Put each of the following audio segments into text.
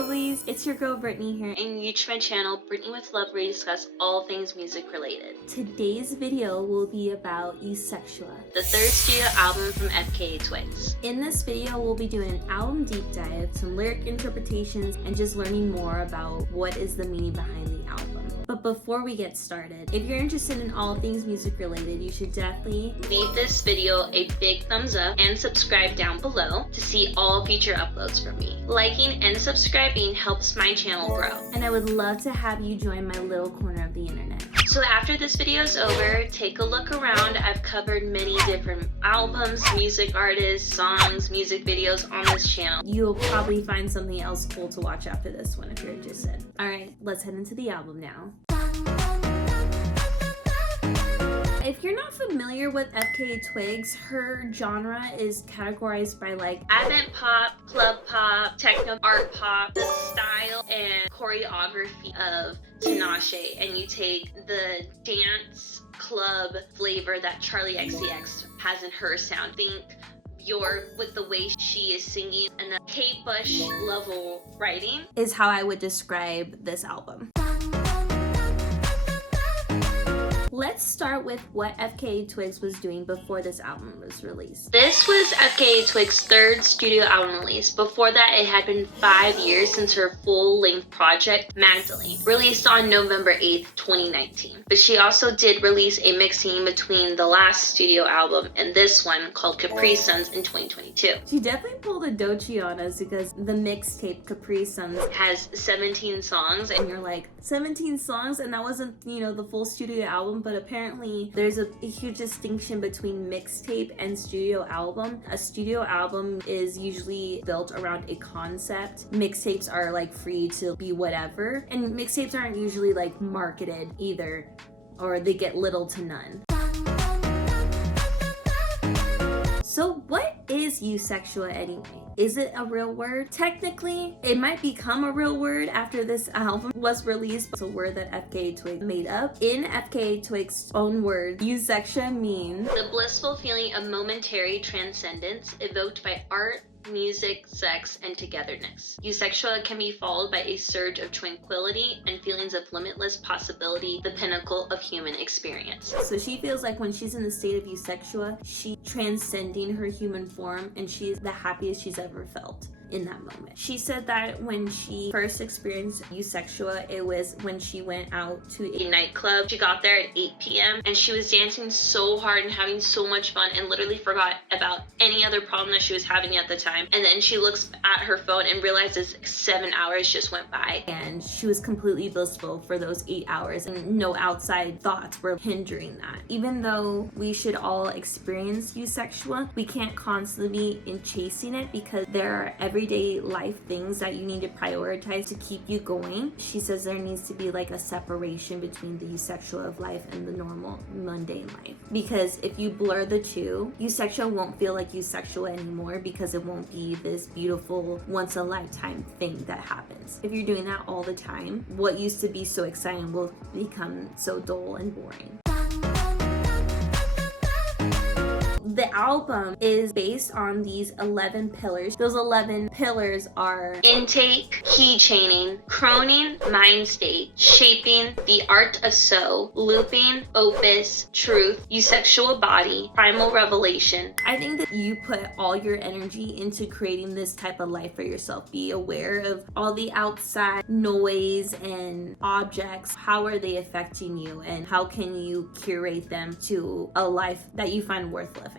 lovelies, it's your girl Brittany here. And new to my channel, Brittany with Love, where we discuss all things music related. Today's video will be about Eusexua, the third studio album from FKA Twigs. In this video, we'll be doing an album deep dive, some lyric interpretations, and just learning more about what is the meaning behind the album. But before we get started, if you're interested in all things music related, you should definitely leave this video a big thumbs up and subscribe down below to see all future uploads from me. Liking and subscribing helps my channel grow. And I would love to have you join my little corner of the internet. So after this video is over, take a look around. I've covered many different albums, music artists, songs, music videos on this channel. You'll probably find something else cool to watch after this one if you're interested. Alright, let's head into the album now. If you're not familiar with FKA Twigs, her genre is categorized by like advent pop, club pop, techno, art pop, the style and choreography of Tinashe, and you take the dance club flavor that Charlie XCX has in her sound. Think Bjork with the way she is singing, and the Kate Bush level writing is how I would describe this album. Let's start with what FKA Twigs was doing before this album was released. This was FKA Twigs' third studio album release. Before that, it had been 5 years since her full-length project, Magdalene, released on November 8th, 2019. But she also did release a mixing between the last studio album and this one called Capri Suns in 2022. She definitely pulled a Doechii on us because the mixtape Capri Suns has 17 songs. And you're like, 17 songs? And that wasn't, you know, the full studio album, but apparently there's a huge distinction between mixtape and studio album. A studio album is usually built around a concept. Mixtapes are like free to be whatever. And mixtapes aren't usually like marketed either, or they get little to none. So what is Eusexua anyway? Is it a real word? Technically, it might become a real word after this album was released. It's a word that FKA Twigs made up. In FKA Twigs' own words, Eusexua means the blissful feeling of momentary transcendence evoked by art, music, sex, and togetherness. Eusexua can be followed by a surge of tranquility and feelings of limitless possibility, the pinnacle of human experience. So she feels like when she's in the state of Eusexua, she's transcending her human form and she's the happiest she's ever felt in that moment. She said that when she first experienced Eusexua, it was when she went out to a nightclub. She got there at 8 p.m. and she was dancing so hard and having so much fun and literally forgot about any other problem that she was having at the time. And then she looks at her phone and realizes 7 hours just went by. And she was completely blissful for those 8 hours and no outside thoughts were hindering that. Even though we should all experience Eusexua, we can't constantly be in chasing it because there are everyday life things that you need to prioritize to keep you going. She says there needs to be like a separation between the Eusexua of life and the normal mundane life, because if you blur the two, Eusexua won't feel like Eusexua anymore because it won't be this beautiful once a lifetime thing that happens. If you're doing that all the time, what used to be so exciting will become so dull and boring. The album is based on these 11 pillars. Those 11 pillars are intake, key chaining, croning, mind state, shaping, the art of so, looping, opus, truth, Eusexual body, primal revelation. I think that you put all your energy into creating this type of life for yourself. Be aware of all the outside noise and objects. How are they affecting you and how can you curate them to a life that you find worth living?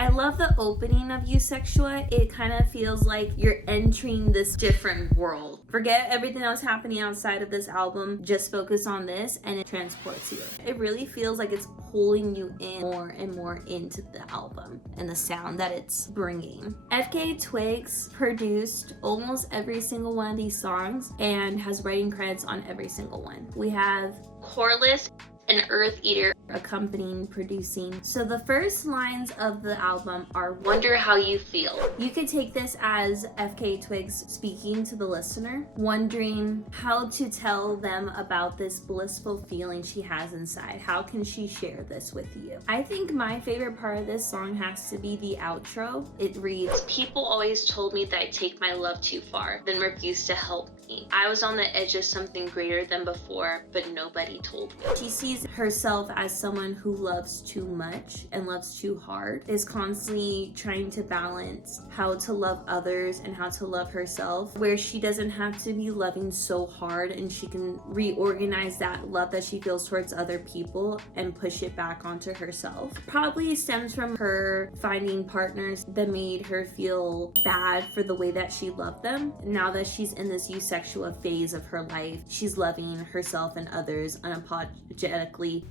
I love the opening of Eusexua. It kind of feels like you're entering this different world. Forget everything that was happening outside of this album. Just focus on this and it transports you. It really feels like it's pulling you in more and more into the album and the sound that it's bringing. FKA Twigs produced almost every single one of these songs and has writing credits on every single one. We have Koreless, and Eartheater accompanying producing. So the first lines of the album are, wonder how you feel. You could take this as FKA Twigs speaking to the listener, wondering how to tell them about this blissful feeling she has inside. How can she share this with you? I think my favorite part of this song has to be the outro. It reads, people always told me that I take my love too far, then refused to help me. I was on the edge of something greater than before, but nobody told me. She sees herself as someone who loves too much and loves too hard, is constantly trying to balance how to love others and how to love herself, where she doesn't have to be loving so hard and she can reorganize that love that she feels towards other people and push it back onto herself. Probably stems from her finding partners that made her feel bad for the way that she loved them. Now that she's in this Eusexua phase of her life, she's loving herself and others unapologetically.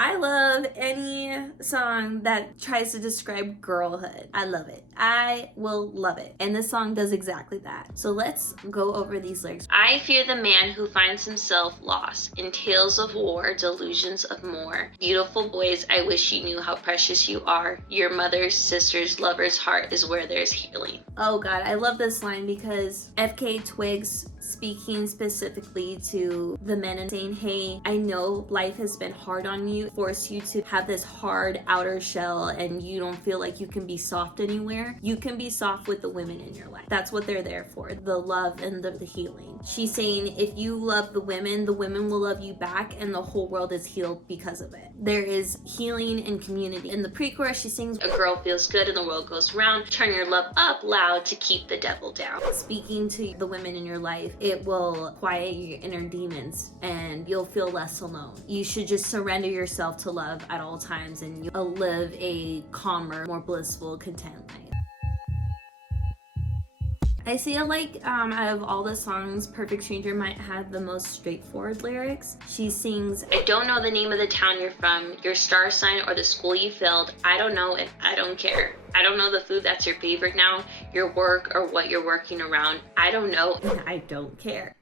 I love any song that tries to describe girlhood. I love it. I will love it. And this song does exactly that. So let's go over these lyrics. I fear the man who finds himself lost in tales of war, delusions of more. Beautiful boys, I wish you knew how precious you are. Your mother's, sister's, lover's heart is where there's healing. Oh God, I love this line because FKA Twigs speaking specifically to the men and saying, hey, I know life has been hard on you, forced you to have this hard outer shell and you don't feel like you can be soft anywhere. You can be soft with the women in your life. That's what they're there for, the love and the healing. She's saying if you love the women will love you back and the whole world is healed because of it. There is healing and community. In the pre-chorus, she sings, a girl feels good and the world goes round. Turn your love up loud to keep the devil down. Speaking to the women in your life, it will quiet your inner demons and you'll feel less alone. You should just surrender yourself to love at all times and you'll live a calmer, more blissful, content life. I feel like out of all the songs, Perfect Stranger might have the most straightforward lyrics. She sings, I don't know the name of the town you're from, your star sign, or the school you failed. I don't know and I don't care. I don't know the food that's your favorite now, your work, or what you're working around. I don't know. I don't care.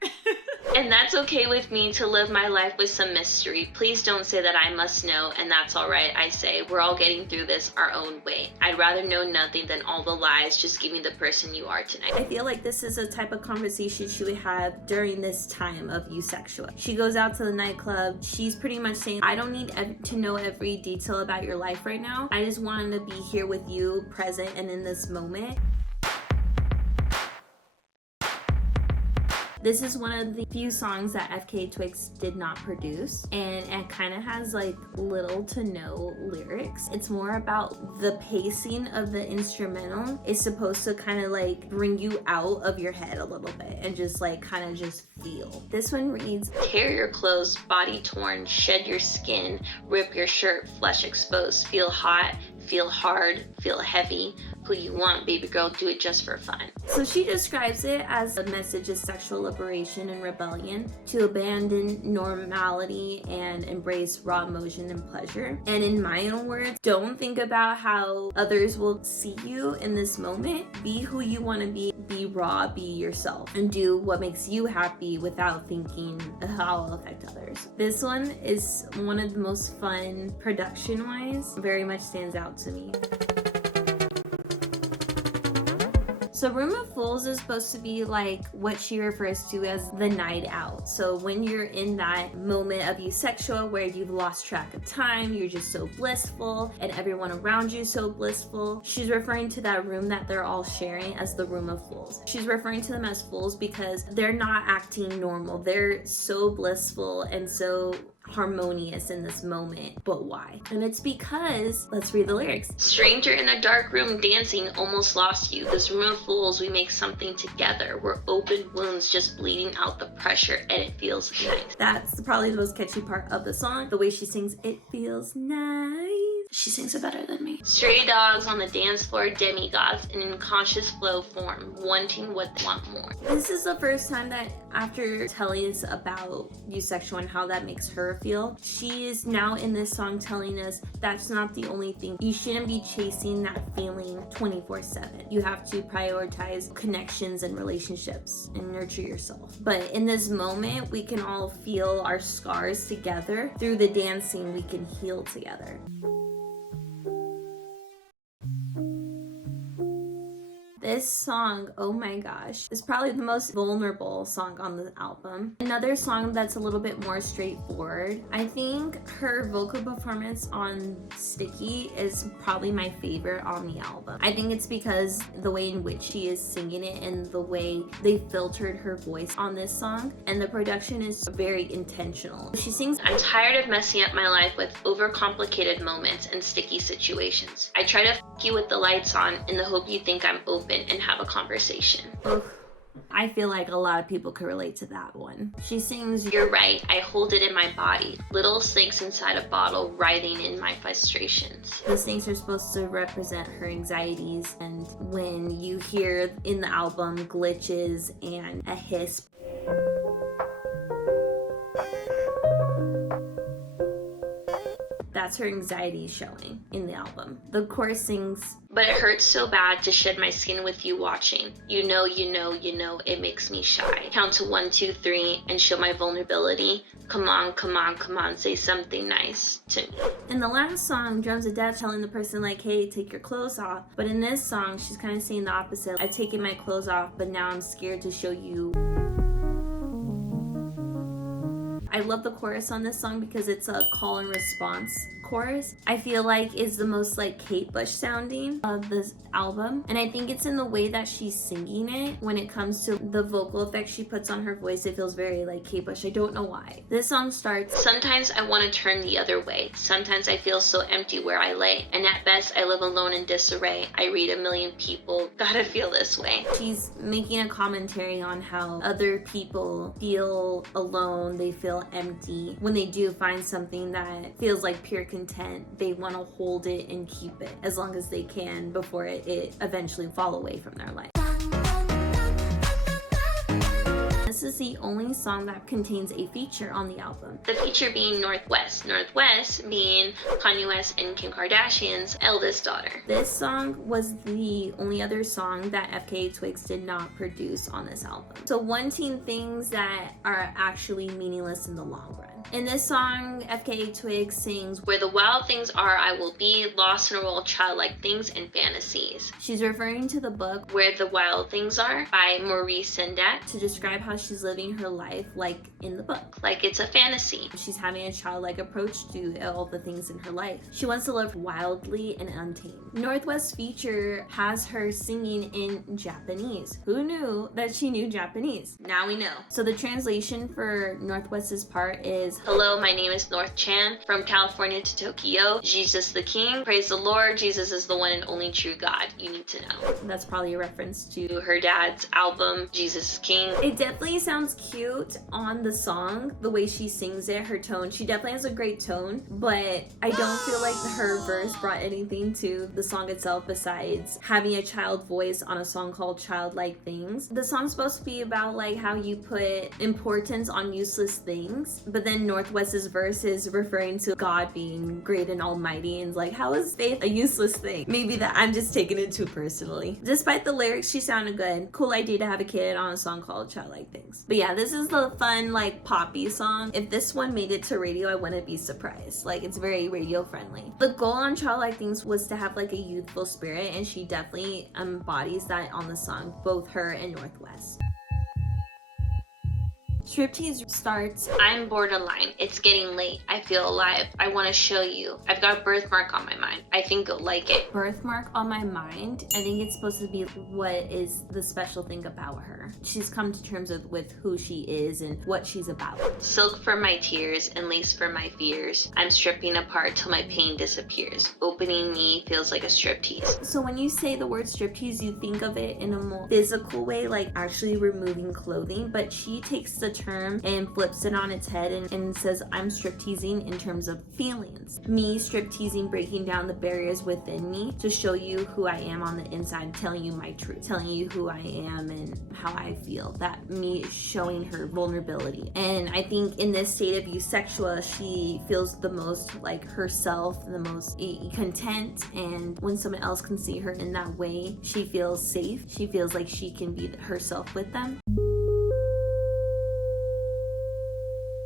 And that's okay with me to live my life with some mystery. Please don't say that I must know, and that's alright, I say. We're all getting through this our own way. I'd rather know nothing than all the lies. Just give me the person you are tonight. I feel like this is a type of conversation she would have during this time of Eusexua. She goes out to the nightclub. She's pretty much saying, I don't need to know every detail about your life right now. I just wanted to be here with you, present and in this moment. This is one of the few songs that FKA Twigs did not produce, and it kind of has like little to no lyrics. It's more about the pacing of the instrumental. It's supposed to kind of like bring you out of your head a little bit and just like kind of just feel. This one reads, tear your clothes, body torn, shed your skin, rip your shirt, flesh exposed, feel hot, feel hard, feel heavy. Who you want, baby girl, do it just for fun. So she describes it as a message of sexual liberation and rebellion, to abandon normality and embrace raw emotion and pleasure. And in my own words, don't think about how others will see you in this moment. Be who you want to be raw, be yourself, and do what makes you happy without thinking how it'll affect others. This one is one of the most fun production-wise, very much stands out to me. So Room of Fools is supposed to be like what she refers to as the night out. So when you're in that moment of Eusexua where you've lost track of time, you're just so blissful and everyone around you is so blissful. She's referring to that room that they're all sharing as the Room of Fools. She's referring to them as fools because they're not acting normal. They're so blissful and so harmonious in this moment, but why? And it's because, let's read the lyrics. Stranger in a dark room dancing, almost lost you. This room of fools, we make something together. We're open wounds just bleeding out the pressure and it feels nice. That's probably the most catchy part of the song. The way she sings, it feels nice. She sings it better than me. Stray dogs on the dance floor, demigods in unconscious flow form, wanting what they want more. This is the first time that after telling us about Eusexua and how that makes her feel, she is now in this song telling us that's not the only thing. You shouldn't be chasing that feeling 24/7. You have to prioritize connections and relationships and nurture yourself. But in this moment, we can all feel our scars together. Through the dancing, we can heal together. This song, oh my gosh, is probably the most vulnerable song on the album. Another song that's a little bit more straightforward. I think her vocal performance on Sticky is probably my favorite on the album. I think it's because the way in which she is singing it and the way they filtered her voice on this song, and the production is very intentional. She sings, I'm tired of messing up my life with overcomplicated moments and sticky situations. I try to f you with the lights on in the hope you think I'm open and have a conversation. Ugh. I feel like a lot of people could relate to that one. She sings, you're right, I hold it in my body. Little snakes inside a bottle writhing in my frustrations. The snakes are supposed to represent her anxieties, and when you hear in the album glitches and a hiss, that's her anxiety showing in the album. The chorus sings, but it hurts so bad to shed my skin with you watching. You know, it makes me shy. Count to 1, 2, 3 and show my vulnerability. Come on, say something nice to me. In the last song, Drums of Death telling the person like, hey, take your clothes off. But in this song, she's kind of saying the opposite. I've taken my clothes off, but now I'm scared to show you. I love the chorus on this song because it's a call and response chorus. I feel like is the most like Kate Bush sounding of this album, and I think it's in the way that she's singing it. When it comes to the vocal effects she puts on her voice, it feels very like Kate Bush. I don't know why. This song starts, sometimes I want to turn the other way. Sometimes I feel so empty where I lay, and at best I live alone in disarray. I read a million people, gotta feel this way. She's making a commentary on how other people feel alone, they feel empty. When they do find something that feels like pure content, they want to hold it and keep it as long as they can before it eventually fall away from their life. This is the only song that contains a feature on the album. The feature being Northwest. Northwest being Kanye West and Kim Kardashian's eldest daughter. This song was the only other song that FKA Twigs did not produce on this album. So wanting things that are actually meaningless in the long run. In this song, FKA Twigs sings, where the wild things are, I will be lost in a world, childlike things and fantasies. She's referring to the book Where the Wild Things Are by Maurice Sendak to describe how she's living her life like in the book. Like it's a fantasy. She's having a childlike approach to all the things in her life. She wants to live wildly and untamed. Northwest feature has her singing in Japanese. Who knew that she knew Japanese? Now we know. So the translation for Northwest's part is, hello, my name is North Chan, from California to Tokyo. Jesus the King. Praise the Lord. Jesus is the one and only true God. You need to know. That's probably a reference to her dad's album, Jesus is King. It definitely sounds cute on the song, the way she sings it, her tone. She definitely has a great tone, but I don't feel like her verse brought anything to the song itself besides having a child voice on a song called Childlike Things. The song's supposed to be about like how you put importance on useless things, but then Northwest's verse is referring to God being great and almighty, and like, how is faith a useless thing? Maybe that I'm just taking it too personally. Despite the lyrics, she sounded good. Cool idea to have a kid on a song called Childlike Things. But yeah, this is the fun like poppy song. If this one made it to radio, I wouldn't be surprised. Like, it's very radio friendly. The goal on Childlike Things was to have like a youthful spirit, and she definitely embodies that on the song, both her and Northwest. Striptease starts, I'm borderline. It's getting late. I feel alive. I want to show you. I've got a birthmark on my mind. I think you'll like it. Birthmark on my mind. I think it's supposed to be what is the special thing about her. She's come to terms with who she is and what she's about. Silk for my tears and lace for my fears. I'm stripping apart till my pain disappears. Opening me feels like a striptease. So when you say the word striptease, you think of it in a more physical way, like actually removing clothing, but she takes the term and flips it on its head and says, I'm stripteasing in terms of feelings. Me stripteasing, breaking down the barriers within me to show you who I am on the inside, telling you my truth, telling you who I am and how I feel. That me showing her vulnerability. And I think in this state of Eusexua, she feels the most like herself, the most content, and when someone else can see her in that way, she feels safe. She feels like she can be herself with them.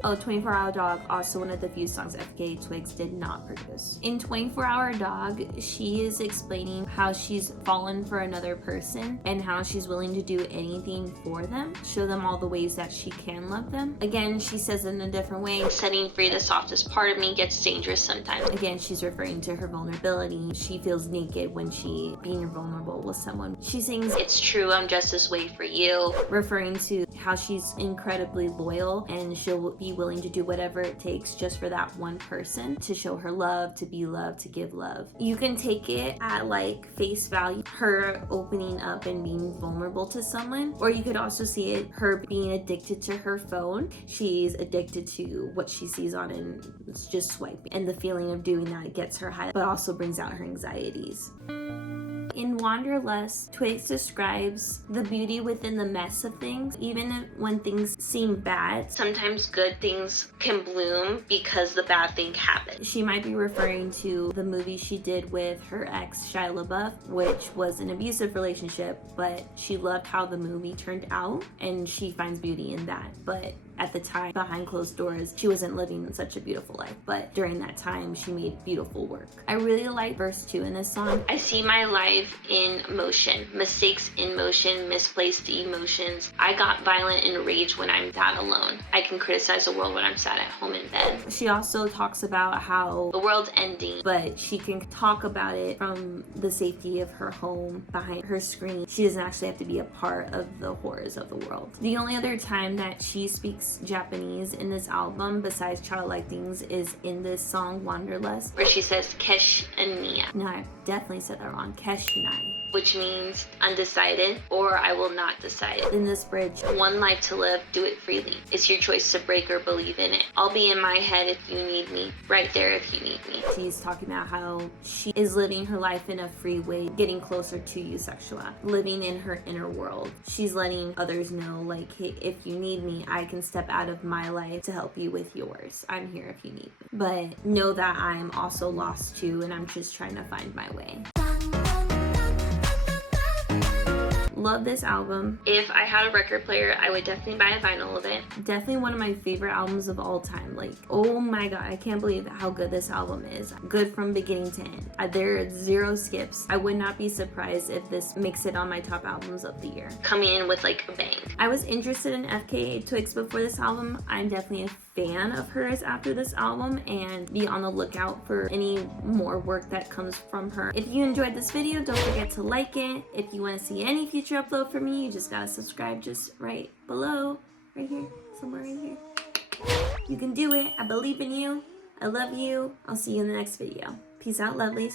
Oh, 24 Hour Dog, also one of the few songs FKA Twigs did not produce. In 24 Hour Dog, she is explaining how she's fallen for another person and how she's willing to do anything for them, show them all the ways that she can love them. Again, she says it in a different way. Setting free the softest part of me gets dangerous sometimes. Again, she's referring to her vulnerability. She feels naked when she being vulnerable with someone. She sings, It's true, I'm just this way for you. Referring to how she's incredibly loyal and she'll be willing to do whatever it takes just for that one person, to show her love, to be loved, to give love. You can take it at like face value, her opening up and being vulnerable to someone, or you could also see it her being addicted to her phone. She's addicted to what she sees on and it's just swiping, and the feeling of doing that gets her high but also brings out her anxieties. In Wanderlust, Twigs describes the beauty within the mess of things, even when things seem bad. Sometimes good things can bloom because the bad thing happened. She might be referring to the movie she did with her ex, Shia LaBeouf, which was an abusive relationship, but she loved how the movie turned out and she finds beauty in that. But at the time, behind closed doors, she wasn't living such a beautiful life, but during that time, she made beautiful work. I really like verse 2 in this song. I see my life in motion, mistakes in motion, misplaced emotions. I got violent and rage when I'm that alone. I can criticize the world when I'm sat at home in bed. She also talks about how The world's ending. but she can talk about it from the safety of her home behind her screen. She doesn't actually have to be a part of the horrors of the world. The only other time that she speaks Japanese in this album besides Childlike things is in this song Wanderlust, Where she says Kesh and Nia, no, I definitely said that wrong, Keshinai. which means undecided or I will not decide. In this bridge, One life to live, do it freely. It's your choice to break or believe in it. I'll be in my head if you need me, right there if you need me. she's talking about how she is living her life in a free way, getting closer to Eusexua, living in her inner world. She's letting others know, like, hey, if you need me, I can step out of my life to help you with yours. I'm here if you need me. But know that I'm also lost too, and I'm just trying to find my way. Love this album. If I had a record player, I would definitely buy a vinyl of it. Definitely one of my favorite albums of all time. Like, oh my god, I can't believe how good this album is. Good from beginning to end. There are zero skips. I would not be surprised if this makes it on my top albums of the year. Coming in with like a bang. I was interested in FKA Twigs before this album. I'm definitely a fan of hers after this album, and be on the lookout for any more work that comes from her. If you enjoyed this video, don't forget to like it. If you want to see any future upload from me, you just gotta subscribe just right below, right here, somewhere right here. You can do it. I believe in you. I love you. I'll see you in the next video. Peace out, lovelies.